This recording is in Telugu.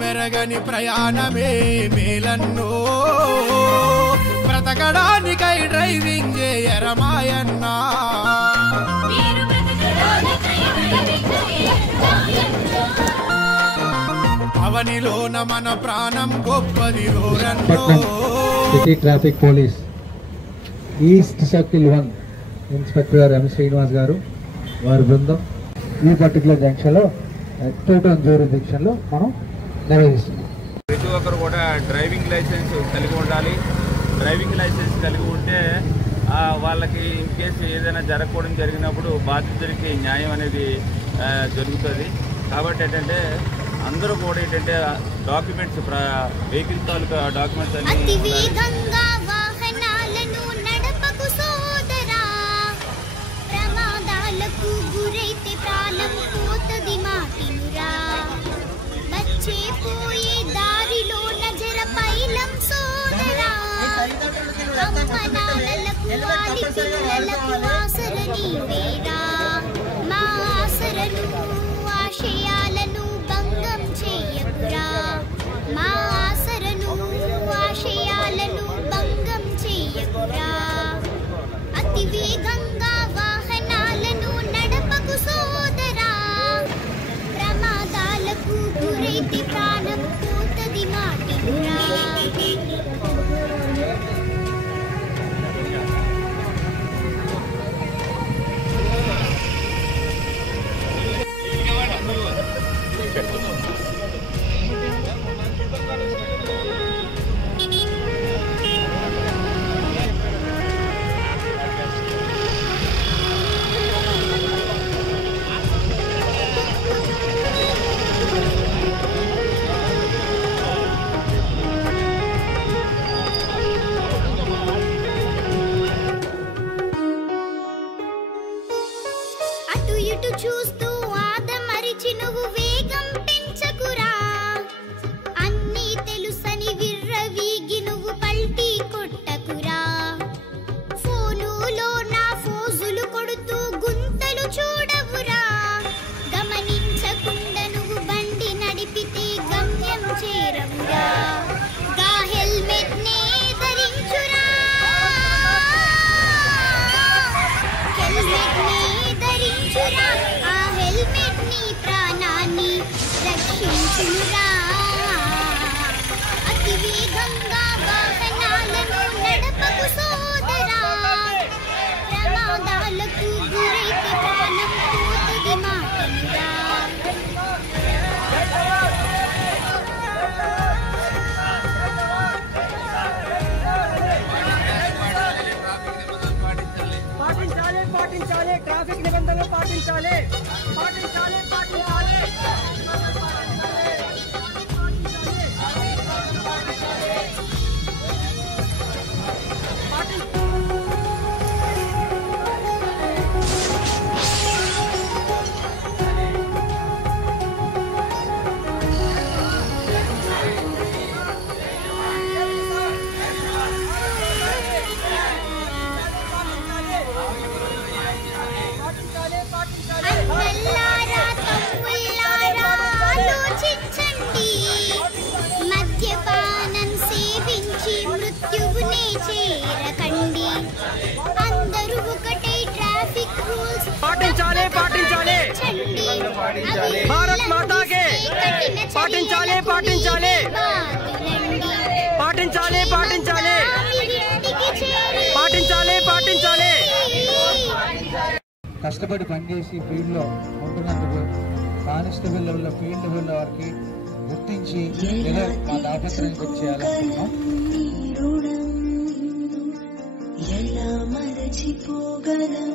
మెరగని ప్రయాణమే మేలన్నో బ్రతకడానికై డ్రైవింగ్ చేయరమాయన్నా అవనిలోన మన ప్రాణం గొప్పది రోరన్నో. City traffic police east circle 1 inspector M Srinivas garu వారి బృందం ఈ పర్టికులర్ జంక్షన్ లో 2 టర్న్ జ్యూరిడిక్షన్ లో మనం నిర్వహిస్తున్నాం. ప్రతి ఒక్కరు కూడా డ్రైవింగ్ లైసెన్స్ కలిగి ఉండాలి. డ్రైవింగ్ లైసెన్స్ కలిగి ఉంటే వాళ్ళకి ఇన్ కేసు ఏదైనా జరగకూడదు జరిగినప్పుడు బాధితుడికి న్యాయం అనేది జరుగుతుంది. కాబట్టి ఏంటంటే అందరూ కూడా ఏంటంటే డాక్యుమెంట్స్ వెహికల్ తాలూకా డాక్యుమెంట్స్ అన్ని ఆశయాలను భంగం చేయకురా, మా ఆశలను ఆశయాలను భంగం చేయకురా. అతి వేగంగా వాహనాలను నడపకు సోదరా, ప్రమాదాలకు గురైతే ప్రాణం పోతది మాటినురా. అటు ఇటు చూస్తూ ఆదమరిచి నువ్వు వేగం పెంచకురా, అన్నీ తెలుసని విర్రవీగి నువ్వు పల్టీ కొట్టకురా. ఫోనులో నా ఫోజులు కొడుతూ గుంతలు చూడవురా, గమనించకుండా నువ్వు బండి నడిపితే గమ్యం చేరవురా. గా హెల్మెట్ నే ధరించురా, హెల్మెట్ నే ధరించురా, ఆ హెల్మెట్ నీ ప్రాణాన్ని రక్షించురా. అతి వేగంగా వాహనాలను నడపకు సోదరా, ప్రమాదాలకు గురైతే ప్రాణం పోతది మాటనురా. పాటించాలి ట్రాఫిక్ నిబంధనలు పాటించాలి. అన్నల్లారా తమ్ముళ్ళారా ఆలోచించండి, మద్యపానం సేవించి మృత్యువునే చేరకండి. అందరూ ఒకటే ట్రాఫిక్ రూల్స్ పాటించాలి. భారత్ మాతాకే పాటించాలి. కష్టపడి పనిచేసి ఫీల్డ్లో ఉంటున్నందుకు కానిస్టేబుల్ లెవెల్లో ఫీల్డ్ లెవెల్ వారికి గుర్తించి ఏదో మా తాపత్రయం చేయాలనుకుంటున్నాం. ఎలా మరచిపోగలం